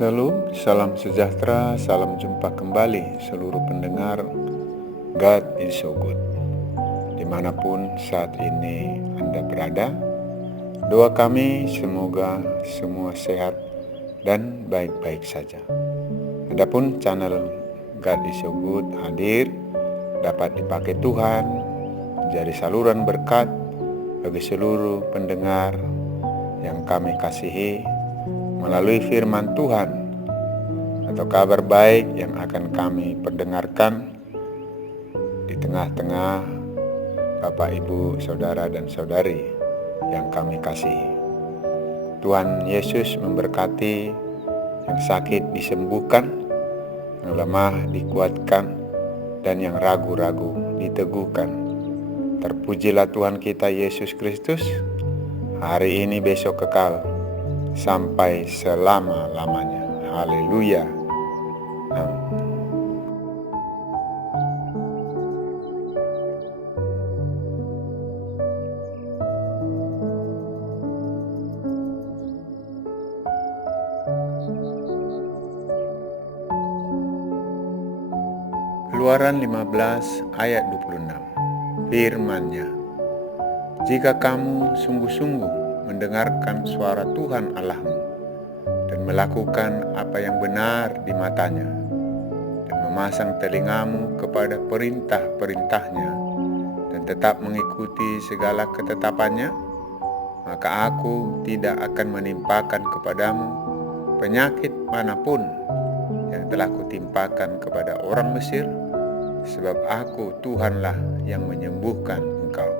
Shalom, salam sejahtera, salam jumpa kembali seluruh pendengar God is so good. Dimanapun saat ini Anda berada, doa kami semoga semua sehat dan baik-baik saja. Adapun channel God is so good hadir dapat dipakai Tuhan menjadi saluran berkat bagi seluruh pendengar yang kami kasihi melalui firman Tuhan atau kabar baik yang akan kami perdengarkan di tengah-tengah Bapak, Ibu, Saudara, dan Saudari yang kami kasihi. Tuhan Yesus memberkati, yang sakit disembuhkan, yang lemah dikuatkan, dan yang ragu-ragu diteguhkan. Terpujilah Tuhan kita Yesus Kristus, hari ini, besok kekal, sampai selama-lamanya. Haleluya. Amin. Keluaran 15 ayat 26. Firman-Nya, jika kamu sungguh-sungguh mendengarkan suara Tuhan Allahmu dan melakukan apa yang benar di matanya dan memasang telingamu kepada perintah-perintahnya dan tetap mengikuti segala ketetapannya, maka aku tidak akan menimpakan kepadamu penyakit manapun yang telah kutimpakan kepada orang Mesir, sebab aku Tuhanlah yang menyembuhkan engkau.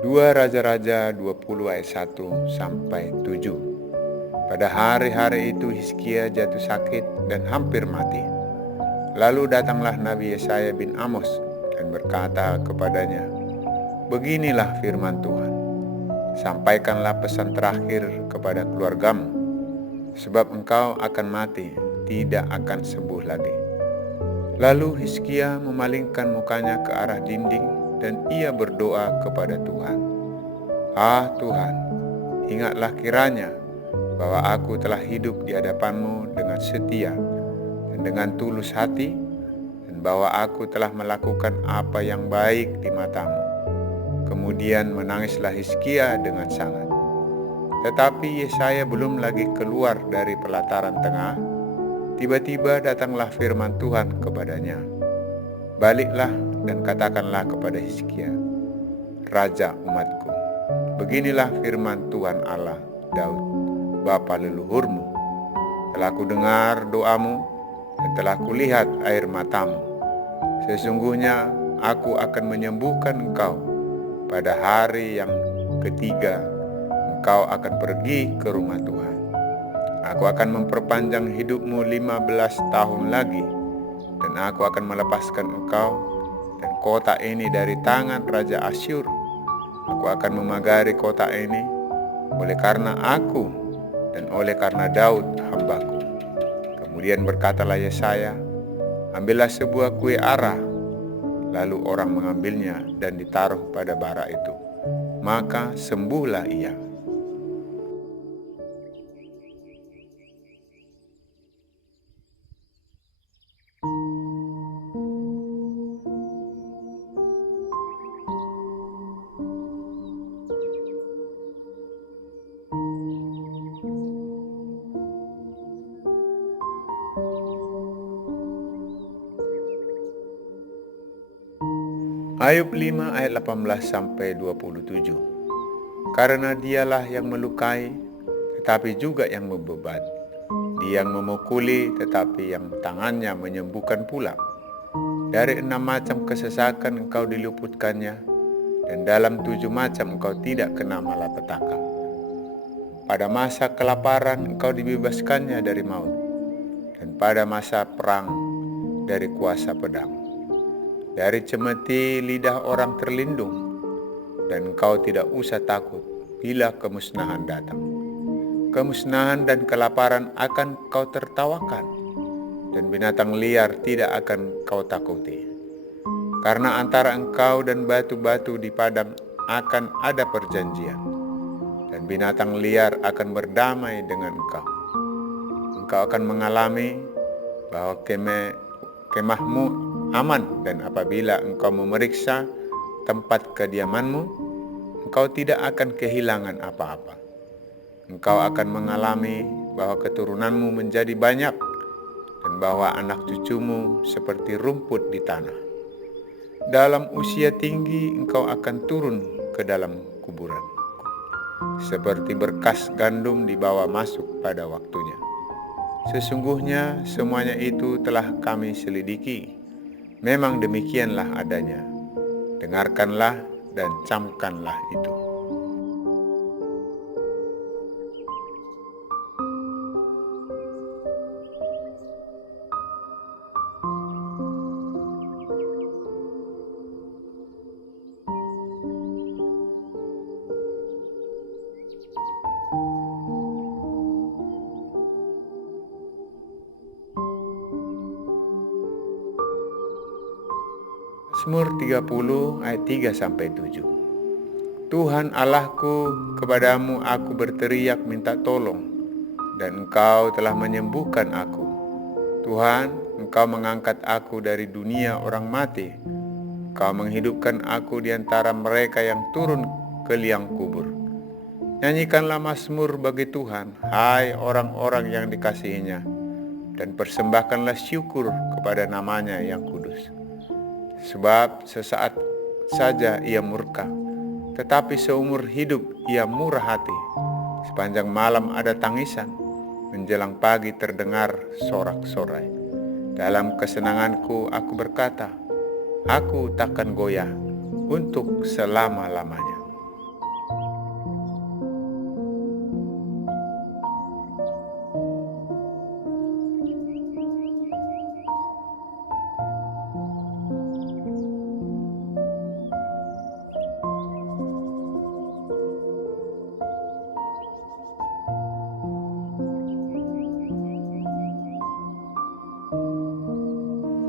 Dua Raja-Raja 20 ayat 1 sampai 7. Pada hari-hari itu Hizkia jatuh sakit dan hampir mati. Lalu datanglah Nabi Yesaya bin Amos dan berkata kepadanya, beginilah firman Tuhan, sampaikanlah pesan terakhir kepada keluargamu, sebab engkau akan mati, tidak akan sembuh lagi. Lalu Hizkia memalingkan mukanya ke arah dinding dan ia berdoa kepada Tuhan, ah Tuhan, ingatlah kiranya bahwa aku telah hidup di hadapan-Mu dengan setia dan dengan tulus hati, dan bahwa aku telah melakukan apa yang baik di mata-Mu. Kemudian menangislah Hizkia dengan sangat. Tetapi Yesaya belum lagi keluar dari pelataran tengah, tiba-tiba datanglah firman Tuhan kepadanya, baliklah dan katakanlah kepada Hizkia, Raja umatku, beginilah firman Tuhan Allah Daud, bapa leluhurmu, telah kudengar doamu dan telah kulihat air matamu. Sesungguhnya aku akan menyembuhkan engkau. Pada hari yang ketiga engkau akan pergi ke rumah Tuhan. Aku akan memperpanjang hidupmu 15 tahun lagi, dan aku akan melepaskan engkau dan kota ini dari tangan Raja Asyur. Aku akan memagari kota ini oleh karena aku dan oleh karena Daud hambaku. Kemudian berkatalah Yesaya, ambillah sebuah kue arah. Lalu orang mengambilnya dan ditaruh pada bara itu. Maka sembuhlah ia. Ayub 5 ayat 18 sampai 27. Karena dialah yang melukai, tetapi juga yang membebat. Dia yang memukuli, tetapi yang tangannya menyembuhkan pula. Dari 6 macam kesesakan engkau diluputkannya, dan dalam 7 macam engkau tidak kena malapetaka. Pada masa kelaparan engkau dibebaskannya dari maut, dan pada masa perang dari kuasa pedang. Dari cemeti lidah orang terlindung, dan engkau tidak usah takut bila kemusnahan datang. Kemusnahan dan kelaparan akan kau tertawakan, dan binatang liar tidak akan kau takuti. Karena antara engkau dan batu-batu di padang akan ada perjanjian, dan binatang liar akan berdamai dengan engkau. Engkau akan mengalami bahwa kemahmu aman, dan apabila engkau memeriksa tempat kediamanmu, engkau tidak akan kehilangan apa-apa. Engkau akan mengalami bahwa keturunanmu menjadi banyak, dan bahwa anak cucumu seperti rumput di tanah. Dalam usia tinggi engkau akan turun ke dalam kuburan, seperti berkas gandum dibawa masuk pada waktunya. Sesungguhnya semuanya itu telah kami selidiki. Memang demikianlah adanya. Dengarkanlah dan camkanlah itu. Mazmur 30 ayat 3-7. Tuhan Allahku, kepadamu aku berteriak minta tolong, dan Engkau telah menyembuhkan aku. Tuhan, Engkau mengangkat aku dari dunia orang mati. Engkau menghidupkan aku di antara mereka yang turun ke liang kubur. Nyanyikanlah mazmur bagi Tuhan, hai orang-orang yang dikasihinya, dan persembahkanlah syukur kepada namanya yang kudus. Sebab sesaat saja ia murka, tetapi seumur hidup ia murah hati. Sepanjang malam ada tangisan, menjelang pagi terdengar sorak-sorai. Dalam kesenanganku aku berkata, aku takkan goyah untuk selama-lamanya.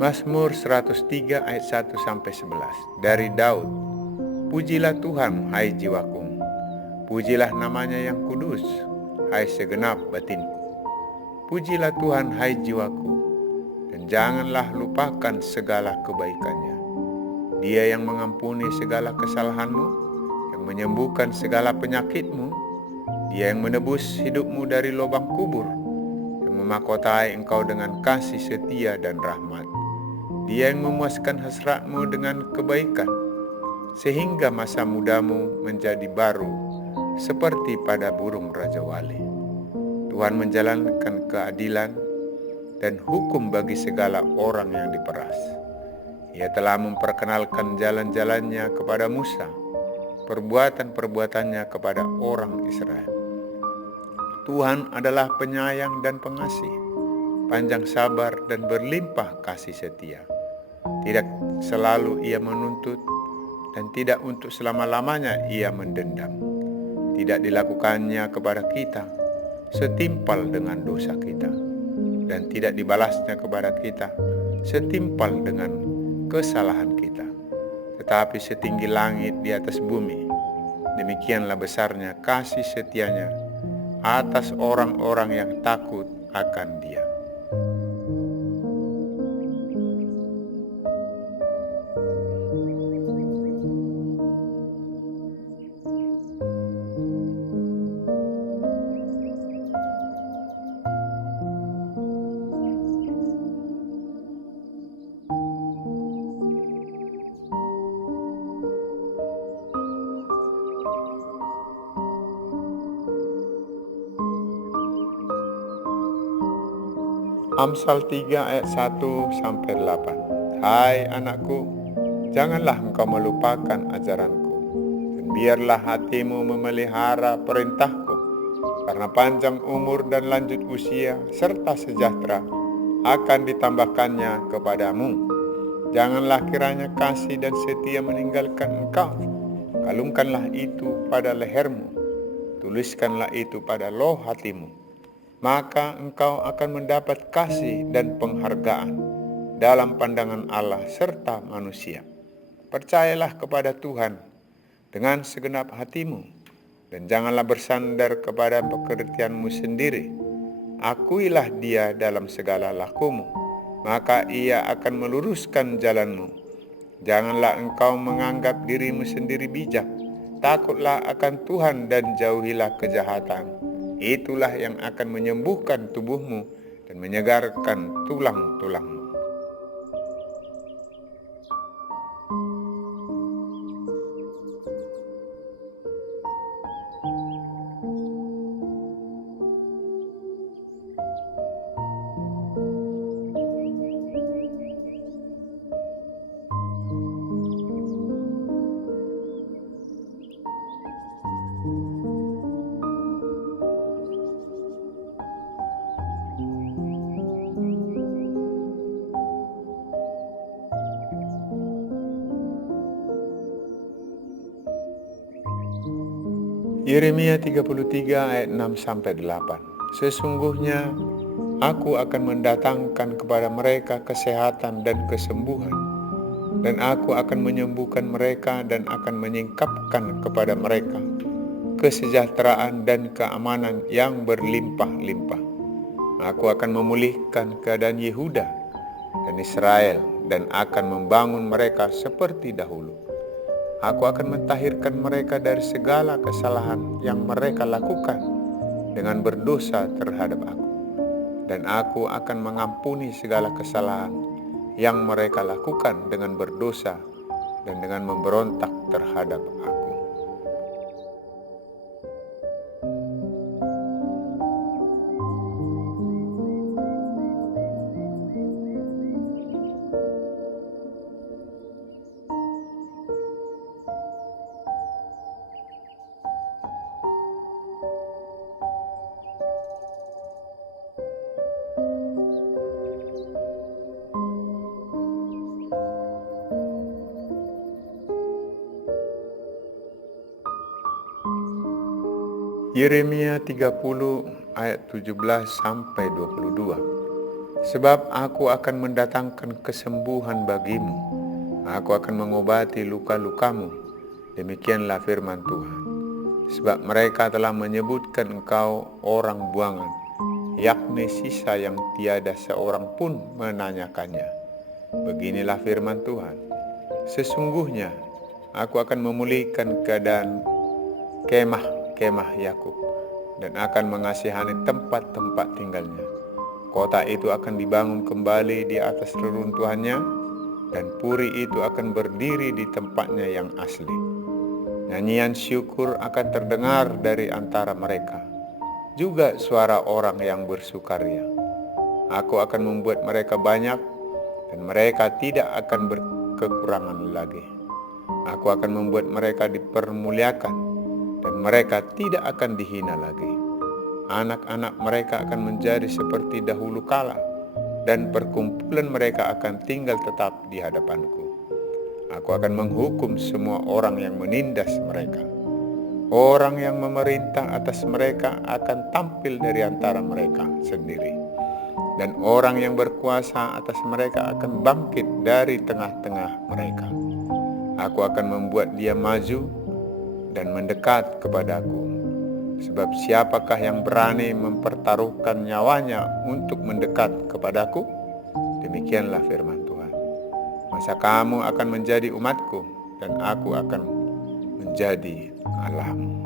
Mazmur 103 ayat 1-11 dari Daud. Pujilah Tuhan, hai jiwaku. Pujilah namanya yang kudus, hai segenap batinku. Pujilah Tuhan, hai jiwaku, dan janganlah lupakan segala kebaikannya. Dia yang mengampuni segala kesalahanmu, yang menyembuhkan segala penyakitmu. Dia yang menebus hidupmu dari lubang kubur, yang memahkotai engkau dengan kasih setia dan rahmat. Dia yang memuaskan hasratmu dengan kebaikan, sehingga masa mudamu menjadi baru seperti pada burung rajawali. Tuhan menjalankan keadilan dan hukum bagi segala orang yang diperas. Ia telah memperkenalkan jalan-jalannya kepada Musa, perbuatan-perbuatannya kepada orang Israel. Tuhan adalah penyayang dan pengasih, panjang sabar dan berlimpah kasih setia. Tidak selalu ia menuntut, dan tidak untuk selama-lamanya ia mendendam. Tidak dilakukannya kepada kita setimpal dengan dosa kita, dan tidak dibalasnya kepada kita setimpal dengan kesalahan kita. Tetapi setinggi langit di atas bumi, demikianlah besarnya kasih setianya atas orang-orang yang takut akan Dia. Amsal 3 ayat 1-8. Hai anakku, janganlah engkau melupakan ajaranku, dan biarlah hatimu memelihara perintahku, karena panjang umur dan lanjut usia serta sejahtera akan ditambahkannya kepadamu. Janganlah kiranya kasih dan setia meninggalkan engkau, Kalungkanlah itu pada lehermu, tuliskanlah itu pada loh hatimu. Maka engkau akan mendapat kasih dan penghargaan dalam pandangan Allah serta manusia. Percayalah kepada Tuhan dengan segenap hatimu, dan janganlah bersandar kepada pengertianmu sendiri. Akuilah Dia dalam segala lakumu, maka Ia akan meluruskan jalanmu. Janganlah engkau menganggap dirimu sendiri bijak. Takutlah akan Tuhan dan jauhilah kejahatan. Itulah yang akan menyembuhkan tubuhmu dan menyegarkan tulang-tulangmu. Yeremia 33 ayat 6-8. Sesungguhnya aku akan mendatangkan kepada mereka kesehatan dan kesembuhan, dan aku akan menyembuhkan mereka dan akan menyingkapkan kepada mereka kesejahteraan dan keamanan yang berlimpah-limpah. Aku akan memulihkan keadaan Yehuda dan Israel dan akan membangun mereka seperti dahulu. Aku akan mentahirkan mereka dari segala kesalahan yang mereka lakukan dengan berdosa terhadap aku. Dan aku akan mengampuni segala kesalahan yang mereka lakukan dengan berdosa dan dengan memberontak terhadap aku. Yeremia 30 ayat 17-22. Sebab aku akan mendatangkan kesembuhan bagimu, aku akan mengobati luka-lukamu, demikianlah firman Tuhan. Sebab mereka telah menyebutkan engkau orang buangan, yakni sisa yang tiada seorang pun menanyakannya. Beginilah firman Tuhan, sesungguhnya aku akan memulihkan keadaan kemah Yakub dan akan mengasihani tempat-tempat tinggalnya. Kota itu akan dibangun kembali di atas reruntuhannya, dan puri itu akan berdiri di tempatnya yang asli. Nyanyian syukur akan terdengar dari antara mereka, juga suara orang yang bersukaria. Aku akan membuat mereka banyak, dan mereka tidak akan berkekurangan lagi. Aku akan membuat mereka dipermuliakan, dan mereka tidak akan dihina lagi. Anak-anak mereka akan menjadi seperti dahulu kala, dan perkumpulan mereka akan tinggal tetap di hadapanku. Aku akan menghukum semua orang yang menindas mereka. Orang yang memerintah atas mereka akan tampil dari antara mereka sendiri, dan orang yang berkuasa atas mereka akan bangkit dari tengah-tengah mereka. Aku akan membuat dia maju dan mendekat kepadaku. Sebab siapakah yang berani mempertaruhkan nyawanya untuk mendekat kepadaku? Demikianlah firman Tuhan. Masa kamu akan menjadi umatku, dan aku akan menjadi Allahmu.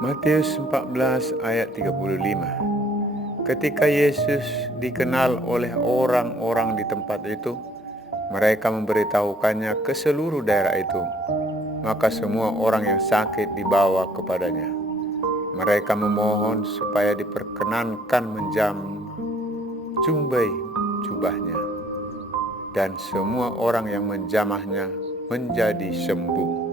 Matius 14 ayat 35. Ketika Yesus dikenal oleh orang-orang di tempat itu, mereka memberitahukannya ke seluruh daerah itu. Maka semua orang yang sakit dibawa kepadanya. Mereka memohon supaya diperkenankan menjumbai jubahnya. Dan semua orang yang menjamahnya menjadi sembuh.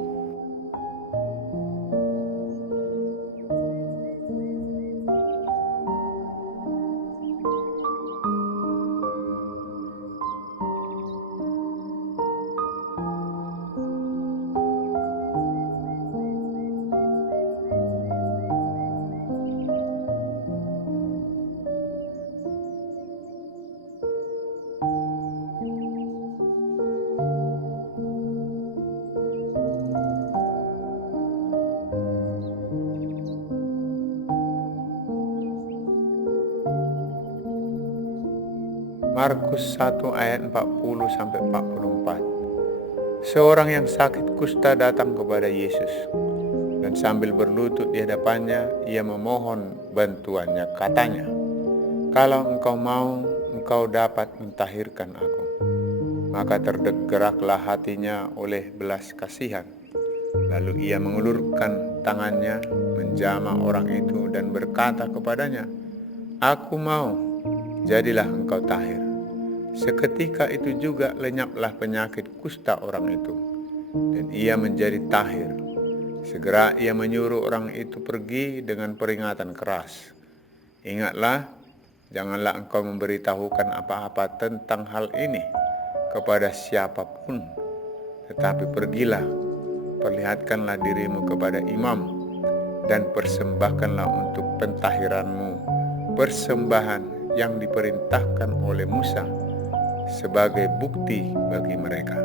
Markus 1 ayat 40-44. Seorang yang sakit kusta datang kepada Yesus, dan sambil berlutut di hadapannya, ia memohon bantuannya. Katanya, "Kalau engkau mau, engkau dapat mentahirkan aku." Maka tergeraklah hatinya oleh belas kasihan. Lalu ia mengulurkan tangannya, menjamah orang itu dan berkata kepadanya, "Aku mau, jadilah engkau tahir." Seketika itu juga lenyaplah penyakit kusta orang itu, dan ia menjadi tahir. Segera ia menyuruh orang itu pergi dengan peringatan keras. "Ingatlah, janganlah engkau memberitahukan apa-apa tentang hal ini kepada siapapun, tetapi pergilah, perlihatkanlah dirimu kepada imam, dan persembahkanlah untuk pentahiranmu persembahan yang diperintahkan oleh Musa sebagai bukti bagi mereka."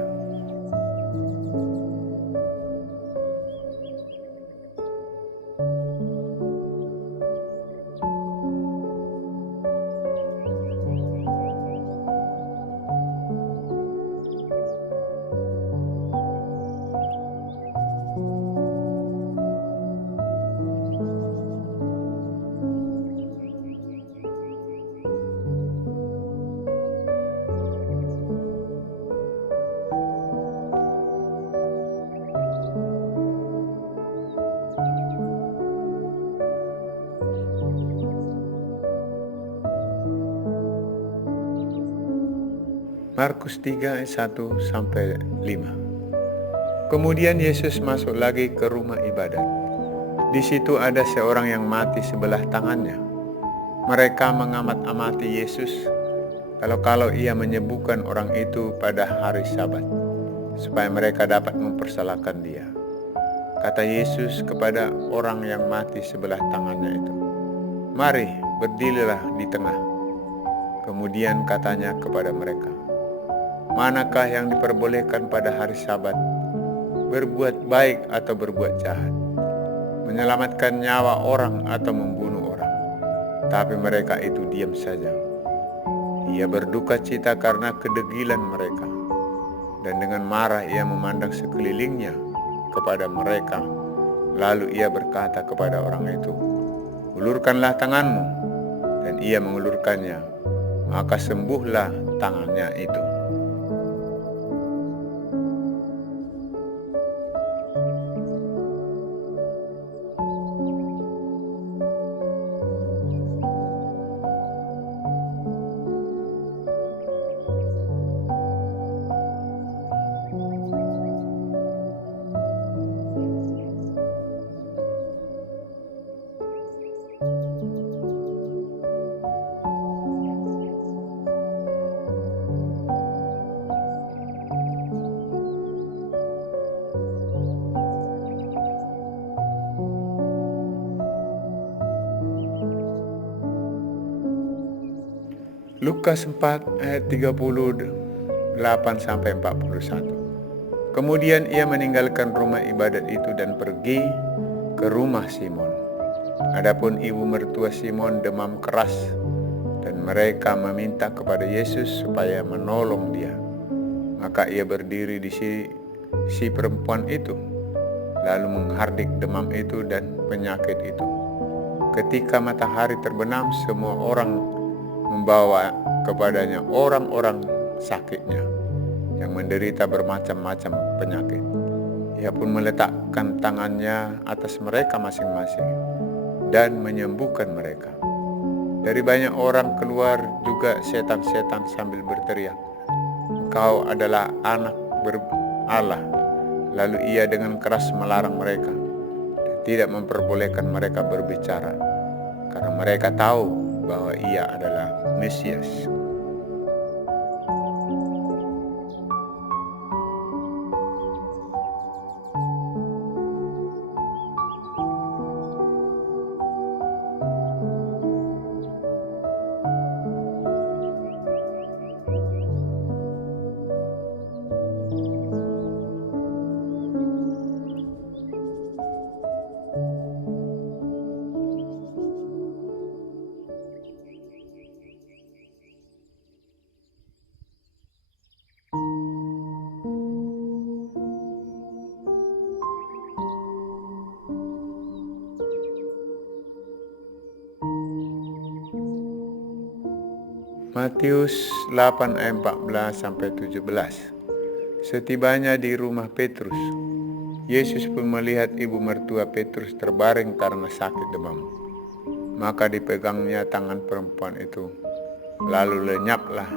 Markus 3 ayat 1-5. Kemudian Yesus masuk lagi ke rumah ibadat. Di situ ada seorang yang mati sebelah tangannya. Mereka mengamat-amati Yesus kalau ia menyembuhkan orang itu pada hari Sabat, supaya mereka dapat mempersalahkan dia. Kata Yesus kepada orang yang mati sebelah tangannya itu, "Mari, berdirilah di tengah." Kemudian katanya kepada mereka, "Manakah yang diperbolehkan pada hari Sabat, berbuat baik atau berbuat jahat, menyelamatkan nyawa orang atau membunuh orang?" Tapi mereka itu diam saja. Ia berduka cita karena kedegilan mereka, dan dengan marah ia memandang sekelilingnya kepada mereka. Lalu ia berkata kepada orang itu, "Ulurkanlah tanganmu." Dan ia mengulurkannya, maka sembuhlah tangannya itu. Lukas 4 ayat 38-41. Kemudian ia meninggalkan rumah ibadat itu dan pergi ke rumah Simon. Adapun ibu mertua Simon demam keras, dan mereka meminta kepada Yesus supaya menolong dia. Maka ia berdiri di si perempuan itu, lalu menghardik demam itu dan penyakit itu. Ketika matahari terbenam, semua orang membawa kepadanya orang-orang sakitnya yang menderita bermacam-macam penyakit. Ia pun meletakkan tangannya atas mereka masing-masing dan menyembuhkan mereka. Dari banyak orang keluar juga setan-setan sambil berteriak, "Engkau adalah anak Allah." Lalu ia dengan keras melarang mereka dan tidak memperbolehkan mereka berbicara, karena mereka tahu bahwa ia adalah Mesias. Matius 8 ayat 14-17. Setibanya di rumah Petrus, Yesus pun melihat ibu mertua Petrus terbaring karena sakit demam. Maka dipegangnya tangan perempuan itu, lalu lenyaplah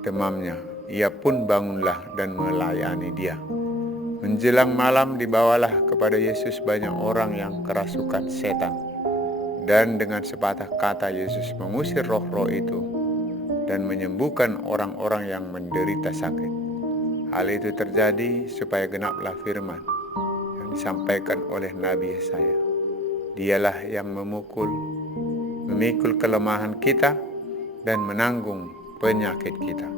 demamnya. Ia pun bangunlah dan melayani dia. Menjelang malam dibawalah kepada Yesus banyak orang yang kerasukan setan. Dan dengan sepatah kata Yesus mengusir roh-roh itu dan menyembuhkan orang-orang yang menderita sakit. Hal itu terjadi supaya genaplah firman yang disampaikan oleh Nabi Yesaya. Dialah yang memikul kelemahan kita dan menanggung penyakit kita.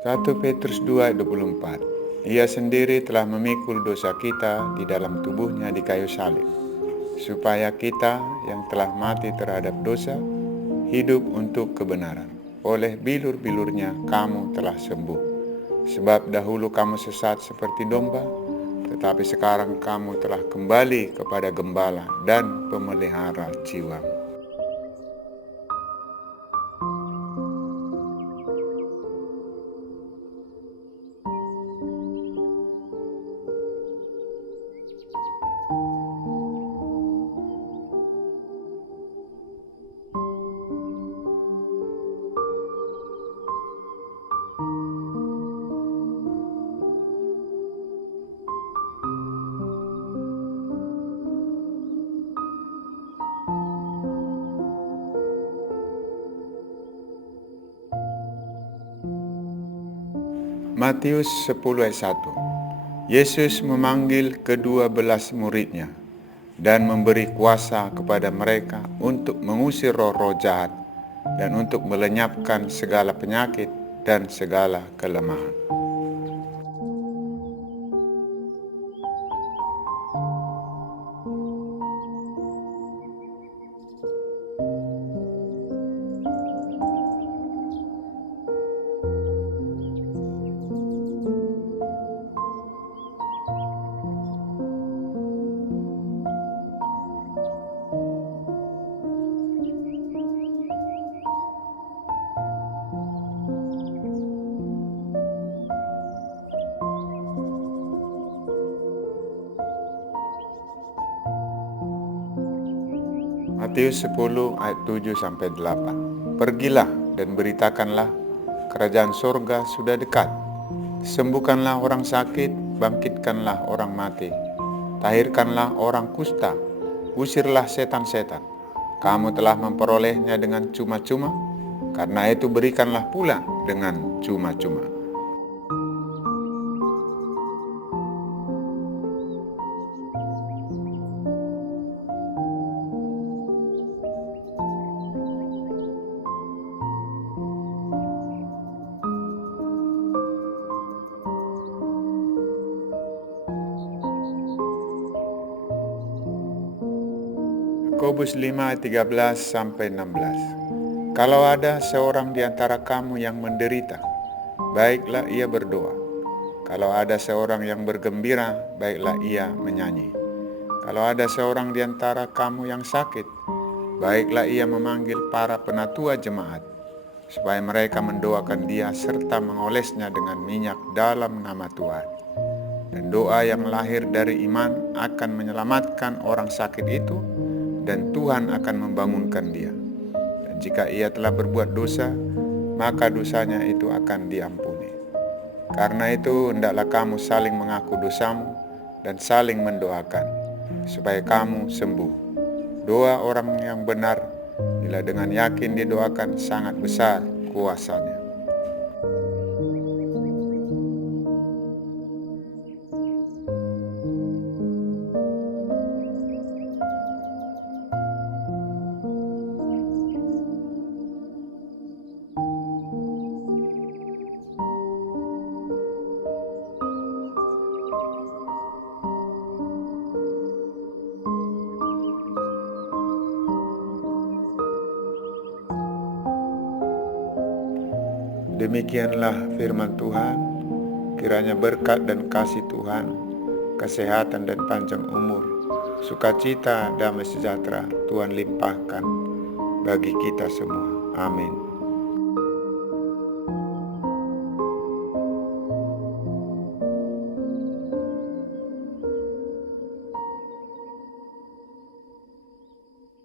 Satu Petrus 2 ayat 24. Ia sendiri telah memikul dosa kita di dalam tubuhnya di kayu salib, supaya kita yang telah mati terhadap dosa hidup untuk kebenaran. Oleh bilur-bilurnya kamu telah sembuh. Sebab dahulu kamu sesat seperti domba, tetapi sekarang kamu telah kembali kepada gembala dan pemelihara jiwamu. Matius 10 ayat 1. Yesus memanggil ke-12 muridnya dan memberi kuasa kepada mereka untuk mengusir roh-roh jahat dan untuk melenyapkan segala penyakit dan segala kelemahan. Matius 10 ayat 7-8. Pergilah dan beritakanlah, kerajaan surga sudah dekat. Sembuhkanlah orang sakit, bangkitkanlah orang mati, tahirkanlah orang kusta, usirlah setan-setan. Kamu telah memperolehnya dengan cuma-cuma, karena itu berikanlah pula dengan cuma-cuma. Yakobus 5 ayat 13-16. Kalau ada seorang di antara kamu yang menderita, baiklah ia berdoa. Kalau ada seorang yang bergembira, baiklah ia menyanyi. Kalau ada seorang di antara kamu yang sakit, baiklah ia memanggil para penatua jemaat, supaya mereka mendoakan dia serta mengolesnya dengan minyak dalam nama Tuhan. Dan doa yang lahir dari iman akan menyelamatkan orang sakit itu, dan Tuhan akan membangunkan dia. Dan jika ia telah berbuat dosa, maka dosanya itu akan diampuni. Karena itu hendaklah kamu saling mengaku dosamu dan saling mendoakan, supaya kamu sembuh. Doa orang yang benar, bila dengan yakin didoakan, sangat besar kuasanya. Demikianlah firman Tuhan. Kiranya berkat dan kasih Tuhan, kesehatan dan panjang umur, sukacita, damai sejahtera Tuhan limpahkan bagi kita semua. Amin.